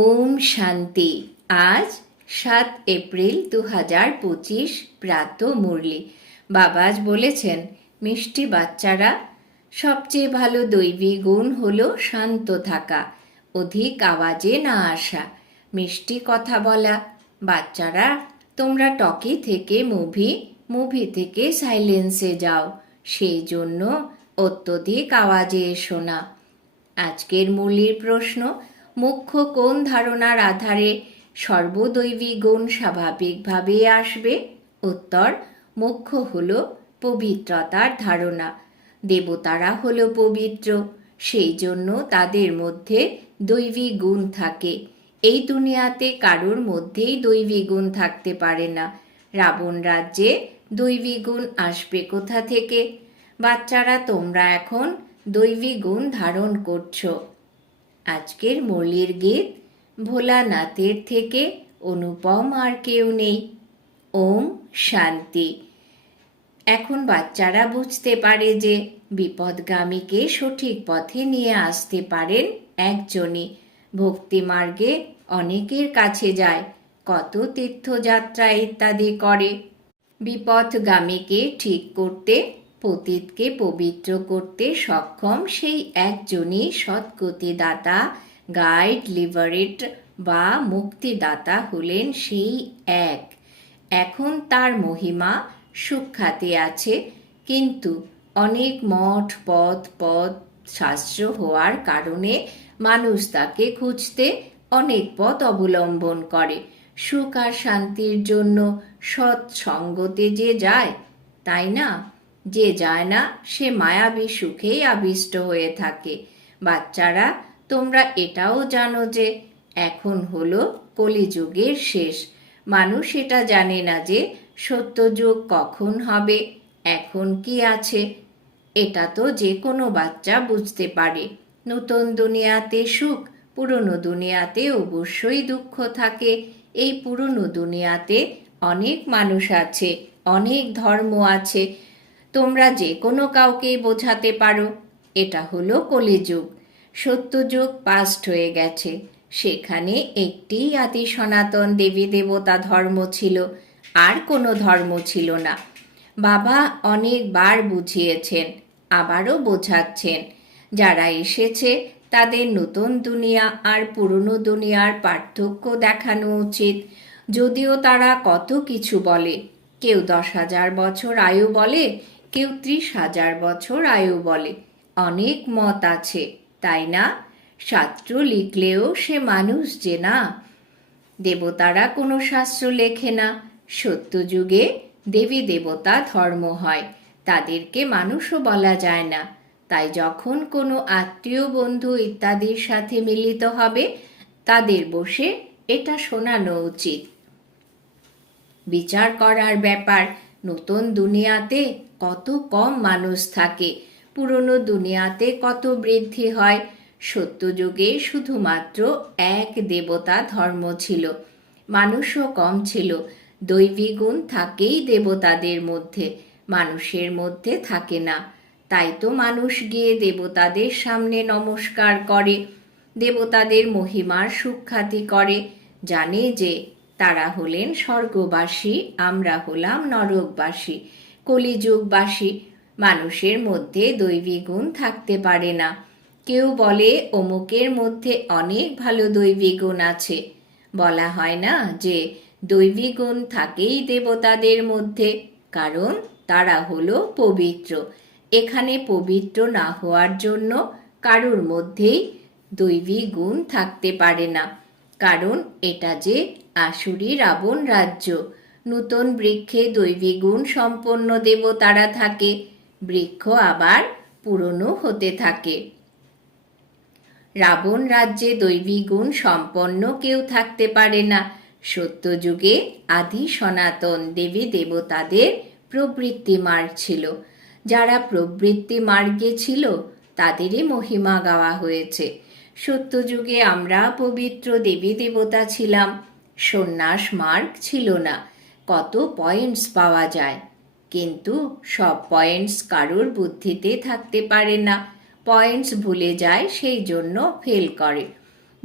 ওম শান্তি। আজ সাত এপ্রিল দু হাজার পঁচিশ, প্রাত মুরলি। বাবাজ বলেছেন, মিষ্টি বাচ্চারা, সবচেয়ে ভালো দৈবী গুণ হল শান্ত থাকা, অধিক আওয়াজে না আসা, মিষ্টি কথা বলা। বাচ্চারা, তোমরা টকি থেকে মুভি মুভি থেকে সাইলেন্সে যাও, সেই জন্য অত্যধিক আওয়াজে এসো না। আজকের মূলের প্রশ্ন মুখ্য কোন ধারণার আধারে সর্বদৈবী গুণ স্বাভাবিকভাবে আসবে? উত্তর, মুখ্য হল পবিত্রতার ধারণা। দেবতারা হল পবিত্র সেই জন্য তাদের মধ্যে দৈবী গুণ থাকে। এই দুনিয়াতে কারোর মধ্যেই দৈবী গুণ থাকতে পারে না। রাবণ রাজ্যে দৈবী গুণ আসবে কোথা থেকে? বাচ্চারা, তোমরা এখন দৈবী গুণ ধারণ করছ। আজকের মুরলির গীত ভোলানাথের থেকে অনুপম আর কেউ নেই। ওম শান্তি। এখন বাচ্চারা বুঝতে পারে যে বিপদগামীকে সঠিক পথে নিয়ে আসতে পারেন একজনই। ভক্তি মার্গে অনেকের কাছে যায়, কত তীর্থযাত্রা ইত্যাদি করে। বিপথগামীকে ঠিক করতে পতিতকে পবিত্র করতে সক্ষম সেই একজনই সৎগতিদাতা গাইড লিভারেট বা মুক্তিদাতা হলেন সেই এক। এখন তার মহিমা সুখ্যাতি আছে, কিন্তু অনেক মঠ, পথ পথ শাস্ত্র হওয়ার কারণে মানুষ তাকে খুঁজতে অনেক পথ অবলম্বন করে। সুখ আর শান্তির জন্য সৎসঙ্গতে যে যায়, তাই না? যে যায় না, সে মায়াবী সুখেই আবিষ্ট হয়ে থাকে। বাচ্চারা, তোমরা এটাও জানো যে, এখন হলো কলিযুগের শেষ। মানুষ এটা জানে না যে সত্যযুগ কখন হবে, এখন কি আছে। এটা তো যে কোনো বাচ্চা বুঝতে পারে। নতুন দুনিয়াতে সুখ, পুরনো দুনিয়াতে অবশ্যই দুঃখ থাকে। এই পুরনো দুনিয়াতে অনেক মানুষ আছে, অনেক ধর্ম আছে। তোমরা যে কোনো কাউকেই বোঝাতে পারো। এটা হলো কলিযুগ। সত্যযুগ পাস্ট হয়ে গেছে। সেখানে একটি আতি সনাতন দেবী দেবতা ধর্ম ছিল। আর কোনো ধর্ম ছিল না। বাবা অনেকবার বুঝিয়েছেন, আবারও বোঝাচ্ছেন। যারা এসেছে, তাদের নতুন দুনিয়া আর পুরনো দুনিয়ার পার্থক্য দেখানো উচিত। যদিও তারা কত কিছু বলে। কেউ দশ হাজার বছর আয়ু বলে কেউ ত্রিশ হাজার বছর আয়ু বলে। অনেক মত আছে, তাই না? শাস্ত্র লিখলেও সে মানুষ যে না। দেবতারা কোনো শাস্ত্র লেখে না। সত্যযুগে দেবী দেবতা ধর্ম হয়, তাদেরকে মানুষও বলা যায় না। তাই যখন কোনো আত্মীয়, বন্ধু ইত্যাদির সাথে মিলিত হবে, তাদের বসে এটা শোনানো উচিত। বিচার করার ব্যাপার, নতুন দুনিয়াতে কত কম মানুষ থাকে। পুরনো দুনিয়াতে কত বৃদ্ধি হয়। সত্যযুগে শুধুমাত্র এক দেবতা ধর্ম ছিল। মানুষও কম ছিল। দৈবী গুণ থাকেই দেবতাদের মধ্যে। মানুষের মধ্যে থাকে না। তাই তো মানুষ গিয়ে দেবতাদের সামনে নমস্কার করে। দেবতাদের মহিমার সুখ্যাতি করে। জানে যে, তারা হলেন স্বর্গবাসী, আমরা হলাম নরকবাসী। কলিযুগবাসী মানুষের মধ্যে দৈবী গুণ থাকতে পারে না। কেউ বলে, অমুকের মধ্যে অনেক ভালো দৈবী গুণ আছে। বলা হয় না যে দৈবী গুণ থাকেই দেবতাদের মধ্যে, কারণ তারা হলো পবিত্র। এখানে পবিত্র না হওয়ার জন্য কারুর মধ্যেই দৈবী গুণ থাকতে পারে না, কারণ এটা যে আসুরি রাবণ রাজ্য। নূতন বৃক্ষে দৈবী গুণ সম্পন্ন দেবতারা থাকে। বৃক্ষ আবার পুরনো হতে থাকে। রাবণ রাজ্যে দৈবী গুণ সম্পন্ন কেউ থাকতে পারে না। সত্যযুগে আদি সনাতন দেবী দেবতাদের প্রবৃত্তি মার্গ ছিল। যারা প্রবৃত্তি মার্গে ছিল, তাদেরই মহিমা গাওয়া হয়েছে। সত্যযুগে আমরা পবিত্র দেবী দেবতা ছিলাম। সন্ন্যাস মার্গ ছিল না। কত পয়েন্টস পাওয়া যায়। কিন্তু সব পয়েন্টস কারোর বুদ্ধিতে থাকতে পারে না। পয়েন্টস ভুলে যায়, সেই জন্য ফেল করে।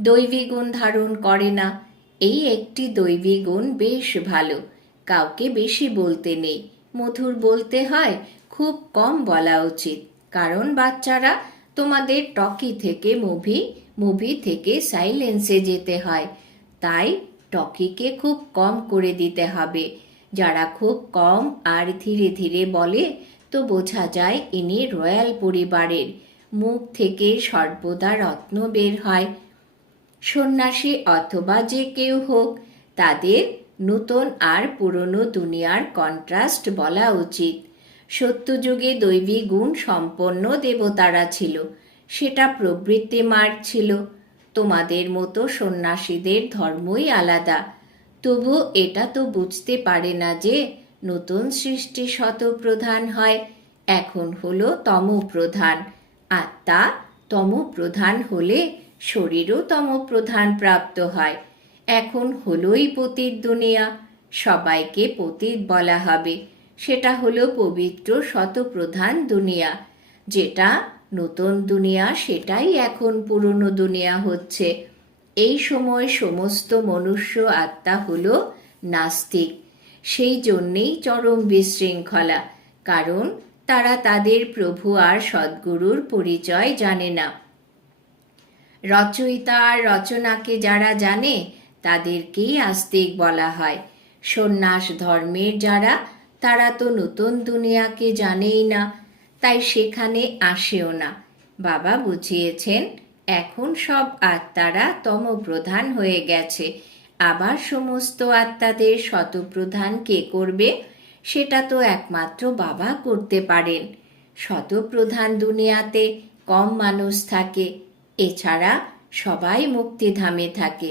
দৈবী গুণ ধারণ করে না। এই একটি দৈবী গুণ বেশ ভালো। কাউকে বেশি বলতে নেই। মধুর বলতে হয়, খুব কম বলা উচিত। কারণ বাচ্চারা তোমাদের টকি থেকে মুভি মুভি থেকে সাইলেন্সে যেতে হয়। তাই টকিকে খুব কম করে দিতে হবে। যারা খুব কম আর ধীরে ধীরে বলে, তো বোঝা যায় ইনি রয়্যাল পরিবারের। মুখ থেকে সর্বদা রত্ন বের হয়। সন্ন্যাসী অথবা যে কেউ হোক, তাদের নূতন আর পুরনো দুনিয়ার কন্ট্রাস্ট বলা উচিত। সত্যযুগে দৈবী গুণ সম্পন্ন দেবতারা ছিল। সেটা প্রবৃত্তি মার্গ ছিল। তোমাদের মতো সন্ন্যাসীদের ধর্মই আলাদা। তবু এটা তো বুঝতে পারে না যে নতুন সৃষ্টি শতপ্রধান হয়, এখন হলো তমপ্রধান। আত্মা তমপ্রধান হলে শরীরও তমপ্রধান প্রাপ্ত হয়। এখন হলোই পতিত দুনিয়া, সবাইকে পতিত বলা হবে। সেটা হলো পবিত্র শতপ্রধান দুনিয়া, যেটা নতুন দুনিয়া সেটাই এখন পুরনো দুনিয়া হচ্ছে। এই সময় সমস্ত মনুষ্য আত্মা হল নাস্তিক। সেই জন্যেই চরম বিশৃঙ্খলা, কারণ তারা তাদের প্রভু আর সদ্গুরুর পরিচয় জানে না। রচয়িতা আর রচনাকে যারা জানে, তাদেরকেই আস্তিক বলা হয়। সন্ন্যাস ধর্মের যারা, তারা তো নতুন দুনিয়াকে জানেই না। তাই সেখানে আসেও না। বাবা বুঝিয়েছেন, এখন সব আত্মারা তমপ্রধান হয়ে গেছে। আবার সমস্ত আত্মাদের শতপ্রধান কে করবে? সেটা তো একমাত্র বাবা করতে পারেন। শতপ্রধান দুনিয়াতে কম মানুষ থাকে, এছাড়া সবাই মুক্তিধামে থাকে।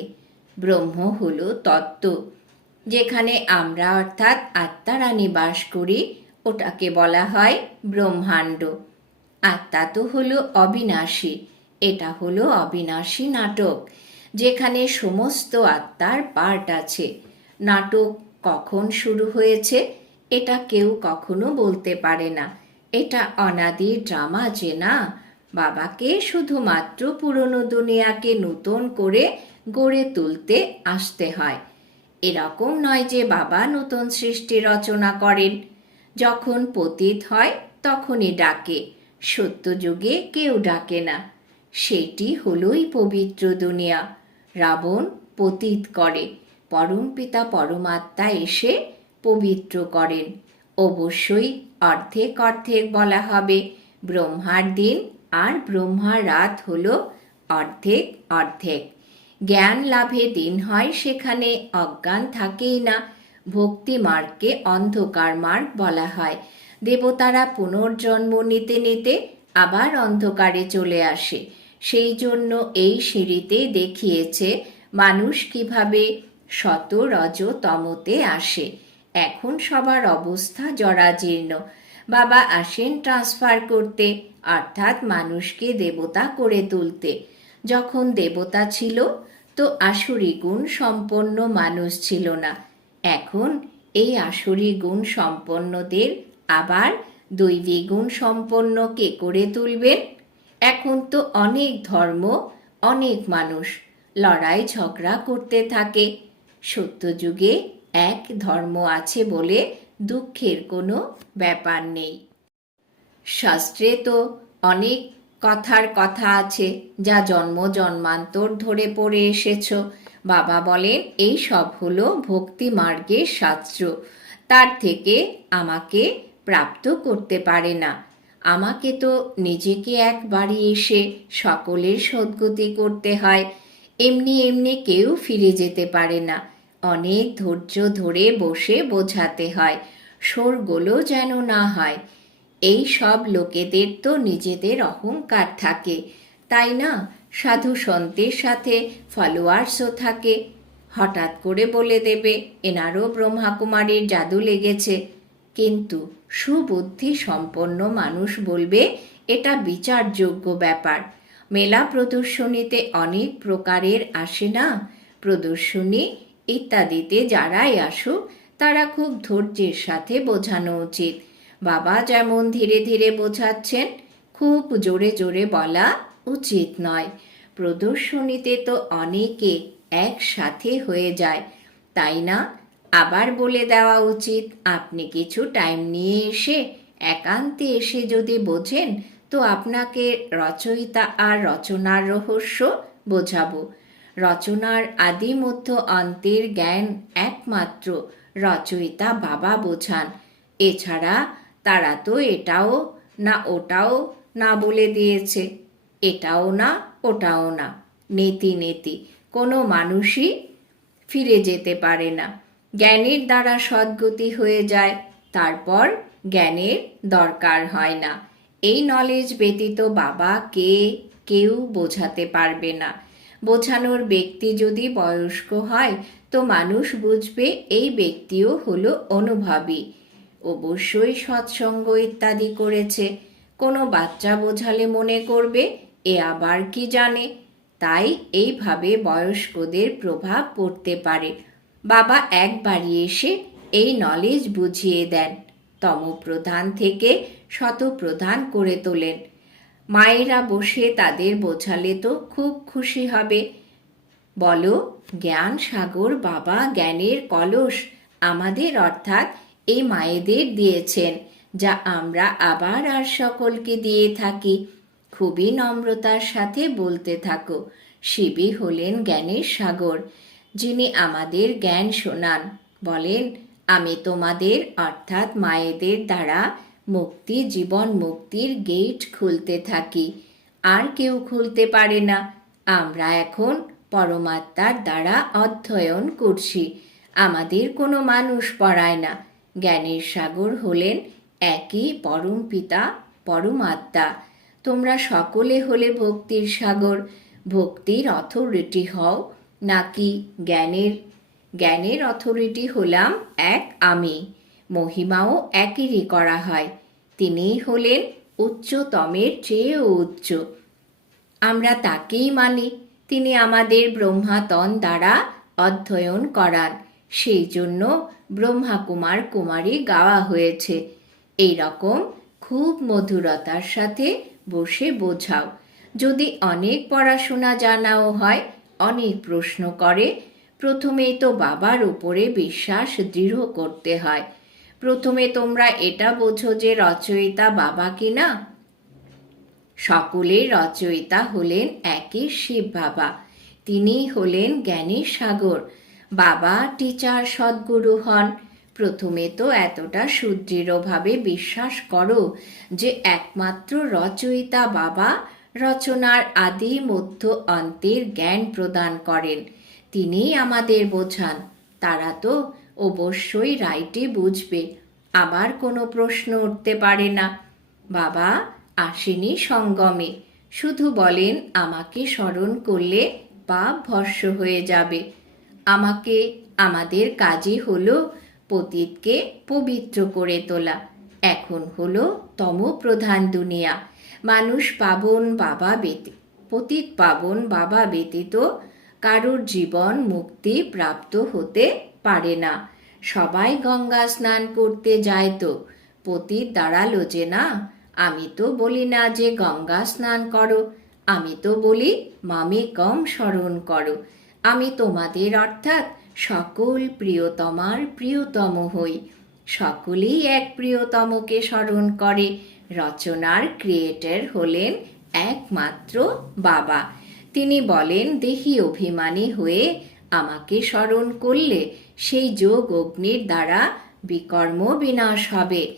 ব্রহ্ম হল তত্ত্ব, যেখানে আমরা অর্থাৎ আত্মারা নিবাস করি ওটাকে বলা হয় ব্রহ্মাণ্ড। আত্মা তো হলো অবিনাশী। এটা হলো অবিনাশী নাটক, যেখানে সমস্ত আত্মার পার্ট আছে। নাটক কখন শুরু হয়েছে, এটা কেউ কখনো বলতে পারে না। এটা অনাদি ড্রামা যে না, বাবাকে শুধুমাত্র পুরনো দুনিয়াকে নতুন করে গড়ে তুলতে আসতে হয়। এরকম নয় যে বাবা নতুন সৃষ্টি রচনা করেন। যখন পতিত হয়, তখনই ডাকে। সত্যযুগে কেউ ডাকে না। সেটি হলোই পবিত্র দুনিয়া। রাবণ পতিত করে পরমপিতা পরমাত্মা এসে পবিত্র করেন। অবশ্যই অর্ধেক অর্ধেক বলা হবে। ব্রহ্মার দিন আর ব্রহ্মার রাত হল অর্ধেক অর্ধেক। জ্ঞান লাভে দিন হয় সেখানে, অজ্ঞান থাকেই না। ভক্তি মার্গকে অন্ধকার মার্গ বলা হয়। দেবতারা পুনর্জন্ম নিতে নিতে আবার অন্ধকারে চলে আসে। সেই জন্য এই সিঁড়িতে দেখিয়েছে মানুষ কীভাবে শত রজ তমতে আসে। এখন সবার অবস্থা জরাজীর্ণ। বাবা আসেন ট্রান্সফার করতে, অর্থাৎ মানুষকে দেবতা করে তুলতে। যখন দেবতা ছিল, তো আসুরি গুণ সম্পন্ন মানুষ ছিল না। এখন এই আসুরি গুণ সম্পন্নদের আবার দৈবী গুণ সম্পন্ন কে করে তুলবেন? এখন তো অনেক ধর্ম, অনেক মানুষ লড়াই ঝগড়া করতে থাকে। সত্যযুগে এক ধর্ম আছে বলে দুঃখের কোনো ব্যাপার নেই। শাস্ত্রে তো অনেক কথার কথা আছে, যা জন্ম জন্মান্তর ধরে পড়ে এসেছ। বাবা বলেন, এই সব হলো ভক্তি মার্গের শাস্ত্র। তার থেকে আমাকে প্রাপ্ত করতে পারে না। আমাকে তো নিজেকে একবারই এসে সকলের সদ্গতি করতে হয়। এমনি এমনি কেউ ফিরে যেতে পারে না। অনেক ধৈর্য ধরে বসে বোঝাতে হয় শোরগোলও যেন না হয়। এই সব লোকেদের তো নিজেদের অহংকার থাকে, তাই না? সাধু সন্তের সাথে ফলোয়ার্সও থাকে। হঠাৎ করে বলে দেবে, এনারও ব্রহ্মাকুমারীর জাদু লেগেছে। কিন্তু সুবুদ্ধি সম্পন্ন মানুষ বলবে, এটা বিচারযোগ্য ব্যাপার। মেলা প্রদর্শনীতে অনেক প্রকারের আসে না। প্রদর্শনী ইত্যাদিতে যারাই আসুক, তারা খুব ধৈর্যের সাথে বোঝানো উচিত। বাবা যেমন ধীরে ধীরে বোঝাচ্ছেন, খুব জোরে জোরে বলা উচিত নয়। প্রদর্শনীতে তো অনেকে একসাথে হয়ে যায়, তাই না? আবার বলে দেওয়া উচিত, আপনি কিছু টাইম নিয়ে এসে, একান্তে এসে যদি বোঝেন, তো আপনাকে রচয়িতা আর রচনার রহস্য বোঝাবো। রচনার আদি মধ্য অন্তের জ্ঞান একমাত্র রচয়িতা বাবা বোঝান। এছাড়া তারা তো এটাও না ওটাও না বলে দিয়েছে। এটাও না, ওটাও না। নেতি নেতি। কোনো মানুষই ফিরে যেতে পারে না। জ্ঞানের দ্বারা সদ্গতি হয়ে যায়, তারপর জ্ঞানের দরকার হয় না। এই নলেজ ব্যতীত বাবা কে, কেউ বোঝাতে পারবে না। বোঝানোর ব্যক্তি যদি বয়স্ক হয়, তো মানুষ বুঝবে এই ব্যক্তিও হলো অনুভবী। অবশ্যই সৎসঙ্গ ইত্যাদি করেছে। কোনো বাচ্চা বোঝালে মনে করবে এ আবার কি জানে? তাই এইভাবে বয়স্কদের প্রভাব পড়তে পারে। বাবা একবারই এসে এই নলেজ বুঝিয়ে দেন। তমপ্রধান থেকে শতপ্রধান করে তোলেন। মায়েরা বসে তাদের বোঝালে তো খুব খুশি হবে। বলো, জ্ঞান সাগর বাবা জ্ঞানের কলস আমাদের অর্থাৎ এই মায়েদের দিয়েছেন, যা আমরা আবার আর সকলকে দিয়ে থাকি। খুবই নম্রতার সাথে বলতে থাকো শিবই হলেন জ্ঞানের সাগর, যিনি আমাদের জ্ঞান শোনান। বলেন, আমি তোমাদের, অর্থাৎ মায়েদের দ্বারা মুক্তি, জীবন মুক্তির গেট খুলতে থাকি। আর কেউ খুলতে পারে না। আমরা এখন পরমাত্মার দ্বারা অধ্যয়ন করছি। আমাদের কোনো মানুষ পড়ায় না। জ্ঞানের সাগর হলেন একই পরম পিতা, পরমাত্মা। তোমরা সকলে হলে ভক্তির সাগর, ভক্তির অথরিটি হও। নাকি জ্ঞানের জ্ঞানের অথরিটি হলাম এক আমি, মহিমাও একইরই করা হয়। তিনিই হলেন উচ্চতমের চেয়েও উচ্চ। আমরা তাকেই মানি, তিনি আমাদের ব্রহ্মাতন দ্বারা অধ্যয়ন করান। সেই জন্য ব্রহ্মা কুমার কুমারী গাওয়া হয়েছে। এই রকম খুব মধুরতার সাথে বসে বোঝাও। যদি অনেক পড়াশোনা জানাও হয়, অনেক প্রশ্ন করে। প্রথমেই তো বাবার উপরে বিশ্বাস দৃঢ় করতে হয়। প্রথমে তোমরা এটা বোঝো যে রচয়িতা বাবা কিনা? সকলের রচয়িতা হলেন একই শিব বাবা। তিনি হলেন জ্ঞানের সাগর। বাবা টিচার সদ্গুরু হন। প্রথমে তো এতটা সুদৃঢ়ভাবে বিশ্বাস করো যে একমাত্র রচয়িতা বাবা রচনার আদি মধ্য অন্তের জ্ঞান প্রদান করেন। তিনিই আমাদের বোঝান। তারা তো অবশ্যই রাইটে বুঝবে। আবার কোনো প্রশ্ন উঠতে পারে না। বাবা আসেনি সঙ্গমে। শুধু বলেন আমাকে স্মরণ করলে পাপ ভস্য হয়ে যাবে। আমাকে, আমাদের কাজই হলো পতীতকে পবিত্র করে তোলা। এখন হলো তম প্রধান দুনিয়া। মানুষ পাবন বাবা বেতে পতিত পাবন বাবা ব্যতীত কারোর জীবন মুক্তি প্রাপ্ত হতে পারে না। সবাই গঙ্গা স্নান করতে যায় তো, পতিত দাঁড়াল যে না, আমি তো বলি না যে গঙ্গা স্নান করো, আমি তো বলি মামে কম স্মরণ করো। আমি তোমাদের অর্থাৎ সকল প্রিয়তমার প্রিয়তম হই। সকলেই এক প্রিয়তমকে স্মরণ করে। রচনার ক্রিয়েটর হলেন একমাত্র বাবা। তিনি বলেন, দেহি অভিমানী হয়ে আমাকে স্মরণ করলে সেই যোগ অগ্নির দ্বারা বিকর্ম বিনাশ হবে।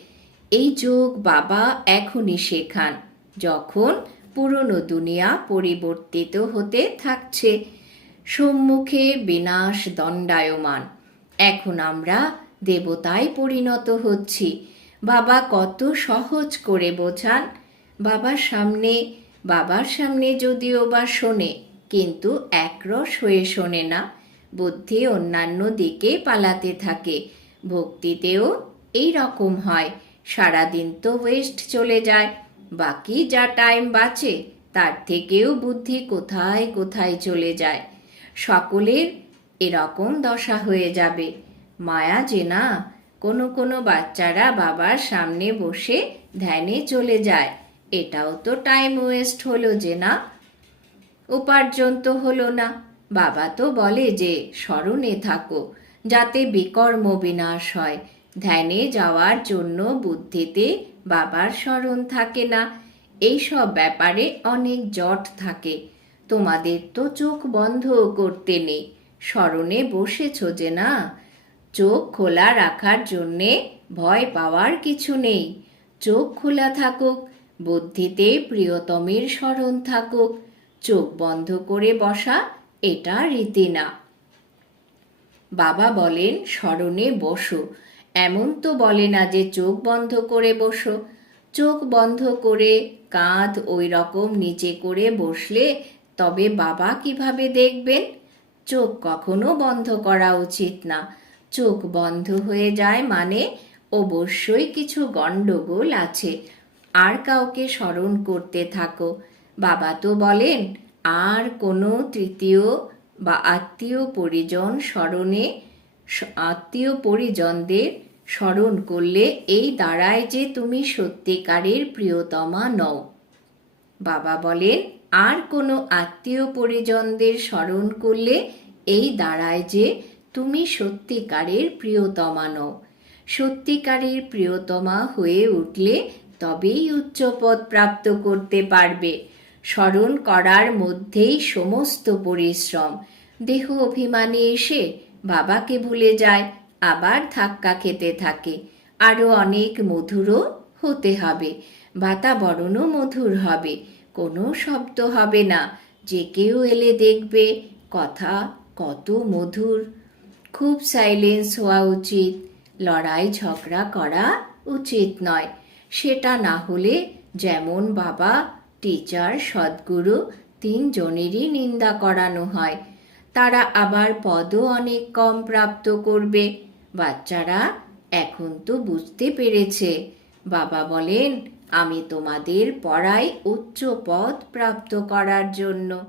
এই যোগ বাবা এখনই শেখান। যখন পুরনো দুনিয়া পরিবর্তিত হতে থাকছে সম্মুখে বিনাশ দণ্ডায়মান। এখন আমরা দেবতায় পরিণত হচ্ছি। বাবা কত সহজ করে বোঝান। বাবার সামনে বাবার সামনে যদিও বা শোনে, কিন্তু একরস হয়ে শোনে না। বুদ্ধি অন্যান্য দিকে পালাতে থাকে। ভক্তিতেও এই রকম হয়। সারাদিন তো ওয়েস্ট চলে যায়। বাকি যা টাইম বাঁচে, তার থেকেও বুদ্ধি কোথায় কোথায় চলে যায়। সকলের এরকম দশা হয়ে যাবে। মায়া যে না কোনো কোনো বাচ্চারা বাবার সামনে বসে ধ্যানে চলে যায়। এটাও তো টাইম ওয়েস্ট হলো যে না উপার্জন তো হলো না। বাবা তো বলে যে, স্মরণে থাকো, যাতে বিকর্ম বিনাশ হয়। ধ্যানে যাওয়ার জন্য বুদ্ধিতে বাবার স্মরণ থাকে না। এইসব ব্যাপারে অনেক জট থাকে। তোমাদের তো চোখ বন্ধ করতে নেই। স্মরণে বসেছ যে না, চোখ খোলা রাখার জন্যে ভয় পাওয়ার কিছু নেই। চোখ খোলা থাকুক, বুদ্ধিতে প্রিয়তমের স্মরণ থাকুক, চোখ বন্ধ করে বসা এটা রীতি না বাবা বলেন, স্মরণে বসো। এমন তো বলে না যে চোখ বন্ধ করে বসো। চোখ বন্ধ করে কাঁধ ওই রকম নিচে করে বসলে তবে বাবা কীভাবে দেখবেন? চোখ কখনো বন্ধ করা উচিত না। চোখ বন্ধ হয়ে যায় মানে অবশ্যই কিছু গণ্ডগোল আছে। আর কাউকে স্মরণ করতে থাকো। বাবা তো বলেন, আর কোনো তৃতীয় বা আত্মীয় পরিজন স্মরণে আত্মীয় পরিজনদের স্মরণ করলে এই দাঁড়ায় যে তুমি সত্যিকারের প্রিয়তমা নও। বাবা বলেন আর কোনো আত্মীয় পরিজনদের স্মরণ করলে এই দাঁড়ায় যে তুমি সত্যিকারের প্রিয়তমা নও। সত্যিকারের প্রিয়তমা হয়ে উঠলে তবেই উচ্চপদ প্রাপ্ত করতে পারবে। স্মরণ করার মধ্যেই সমস্ত পরিশ্রম। দেহ অভিমানে এসে বাবাকে ভুলে যায়, আবার ধাক্কা খেতে থাকে। আরও অনেক মধুরও হতে হবে। বাতাবরণও মধুর হবে। কোনো শব্দ হবে না। যে কেউ এলে দেখবে কথা কত মধুর। খুব সাইলেন্স হওয়া উচিত। লড়াই ঝগড়া করা উচিত নয়। সেটা না হলে যেমন বাবা টিচার সদ্গুরু তিনজনেরই নিন্দা করানো হয়। তারা আবার পদও অনেক কম প্রাপ্ত করবে। বাচ্চারা এখন তো বুঝতে পেরেছে। বাবা বলেন আমি তোমাদের পড়াই উচ্চ পদ প্রাপ্ত করার জন্য।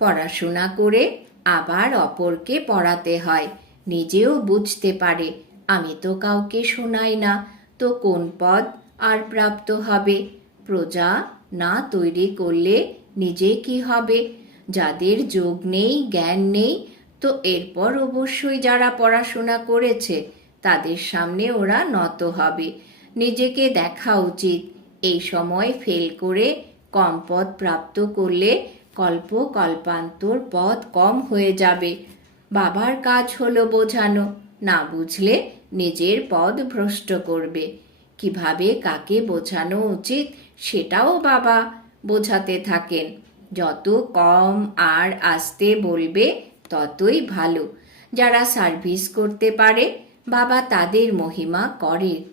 পড়াশোনা করে আবার অপরকে পড়াতে হয়, নিজেও বুঝতে পারে, আমি তো কাউকে শোনাই না, তো কোন পদ আর প্রাপ্ত হবে? প্রজা না তৈরি করলে নিজে কি হবে? যাদের যোগ নেই, জ্ঞান নেই, তো এরপর অবশ্যই যারা পড়াশোনা করেছে, তাদের সামনে ওরা নত হবে। নিজেকে দেখা উচিত এই সময় ফেল করে কম পদ প্রাপ্ত করলে কল্প কল্পান্তর পদ কম হয়ে যাবে। বাবার কাজ হলো বোঝানো, না বুঝলে নিজের পদ ভ্রষ্ট করবে। কীভাবে কাকে বোঝানো উচিত সেটাও বাবা বোঝাতে থাকেন। যত কম আর আসতে বলবে ততই ভালো। যারা সার্ভিস করতে পারে, বাবা তাদের মহিমা করে।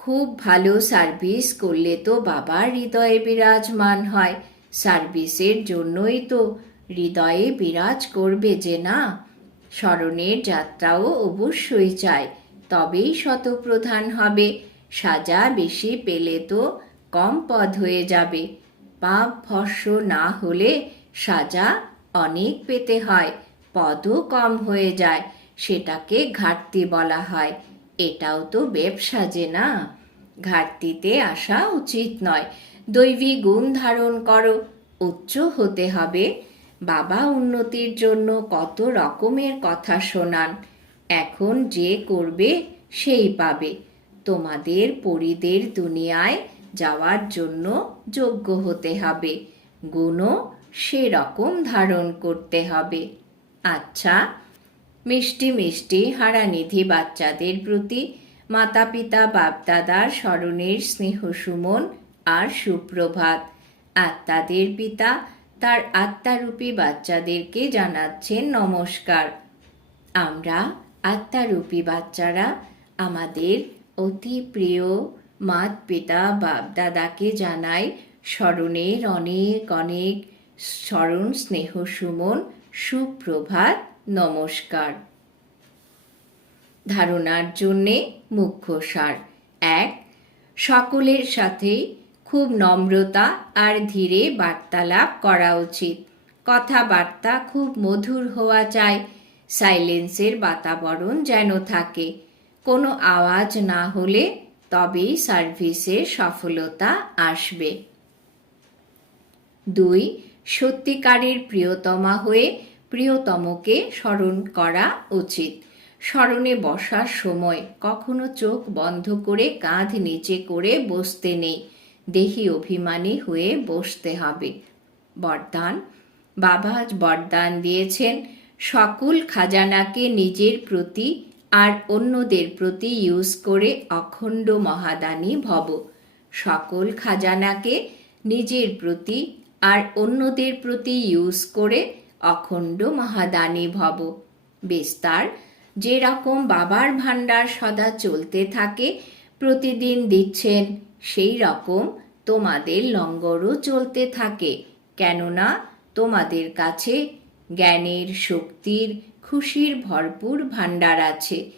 খুব ভালো সার্ভিস করলে তো বাবার হৃদয়ে বিরাজমান হয়। সার্ভিসের জন্যই তো হৃদয়ে বিরাজ করবে যে না। স্মরণের যাত্রাও অবশ্যই চাই তবেই শতপ্রধান হবে। সাজা বেশি পেলে তো কম পদ হয়ে যাবে। পাপ ভস্য না হলে সাজা অনেক পেতে হয়, পদও কম হয়ে যায়, সেটাকে ঘাটতি বলা হয়। এটাও তো ব্যবসা যে না। ঘাটতিতে আসা উচিত নয়। দৈবী গুণ ধারণ করো, উচ্চ হতে হবে। বাবা উন্নতির জন্য কত রকমের কথা শোনান। এখন যে করবে সেই পাবে। তোমাদের পরিদের দুনিয়ায় যাওয়ার জন্য যোগ্য হতে হবে। গুণও সেরকম ধারণ করতে হবে। আচ্ছা মিষ্টি মিষ্টি হারানিধি বাচ্চাদের প্রতি মাতা পিতা বাপদাদার স্মরণের স্নেহ সুমন আর সুপ্রভাত। আত্মাদের পিতা তার আত্মারূপী বাচ্চাদেরকে জানাচ্ছেন নমস্কার। আমরা আত্মারূপী বাচ্চারা আমাদের অতি প্রিয় মাত পিতা বাপদাদাকে জানাই স্মরণের অনেক অনেক স্মরণ, স্নেহ সুমন, সুপ্রভাত নমস্কার। ধারণার জন্যে মুখ্য সার। এক, সকলের সাথে খুব নম্রতা আর ধীরে বার্তালাপ করা উচিত। কথাবার্তা খুব মধুর হওয়া চাই। সাইলেন্সের বাতাবরণ যেন থাকে। কোনো আওয়াজ না হলে তবেই সার্ভিসের সফলতা আসবে। দুই, সত্যিকারের প্রিয়তমা হয়ে প্রিয়তমকে স্মরণ করা উচিত। স্মরণে বসার সময় কখনো চোখ বন্ধ করে কাঁধ নিচে করে বসতে নেই। দেহি অভিমানী হয়ে বসতে হবে। বরদান। বাবা আজ বরদান দিয়েছেন। সকল খাজানাকে নিজের প্রতি আর অন্যদের প্রতি ইউজ করে অখণ্ড মহাদানী ভব। সকল খাজানাকে নিজের প্রতি আর অন্যদের প্রতি ইউজ করে অখণ্ড মহাদানী ভব। বিস্তার যেরকম বাবার ভাণ্ডার সদা চলতে থাকে, প্রতিদিন দিচ্ছেন সেই রকম তোমাদের লঙ্গরও চলতে থাকে। কেননা তোমাদের কাছে জ্ঞানের শক্তির খুশির ভরপুর ভাণ্ডার আছে।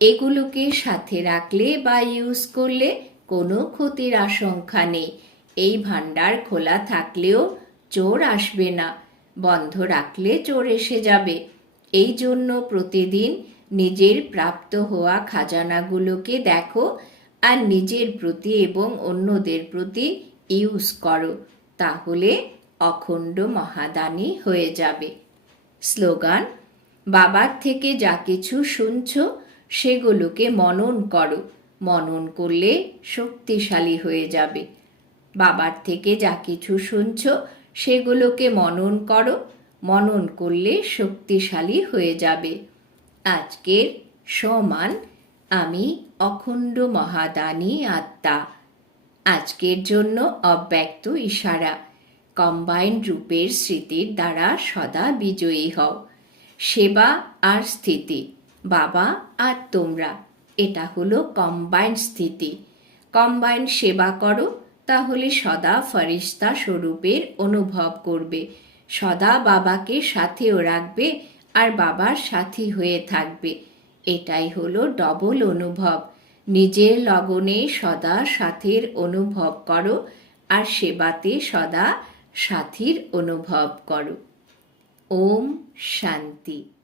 এগুলোকে সাথে রাখলে বা ইউজ করলে কোনো ক্ষতির আশঙ্কা নেই। এই ভাণ্ডার খোলা থাকলেও চোর আসবে না। বন্ধ রাখলে চোর এসে যাবে। এই জন্য প্রতিদিন নিজের প্রাপ্ত হওয়া খাজানাগুলোকে দেখো আর নিজের প্রতি এবং অন্যদের প্রতি ইউজ করো, তাহলে অখণ্ড মহাদানী হয়ে যাবে। স্লোগান, বাবার থেকে যা কিছু শুনছ, সেগুলোকে মনন করো। মনন করলে শক্তিশালী হয়ে যাবে। বাবার থেকে যা কিছু শুনছ সেগুলোকে মনন করো। মনন করলে শক্তিশালী হয়ে যাবে। আজকের সমান আমি অখণ্ড মহাদানী আত্মা। আজকের জন্য অব্যক্ত ইশারা। কম্বাইন্ড রূপের স্মৃতির দ্বারা সদা বিজয়ী হও। সেবা আর স্থিতি। বাবা আর তোমরা। এটা হলো কম্বাইন্ড স্থিতি। কম্বাইন্ড সেবা করো। তাহলে সদা ফরিস্তা স্বরূপের অনুভব করবে। সদা বাবাকে সাথেও রাখবে আর বাবার সাথী হয়ে থাকবে। এটাই হলো ডবল অনুভব। নিজের লগনে সদা সাথীর অনুভব করো আর সেবাতে সদা সাথীর অনুভব করো। ওম শান্তি।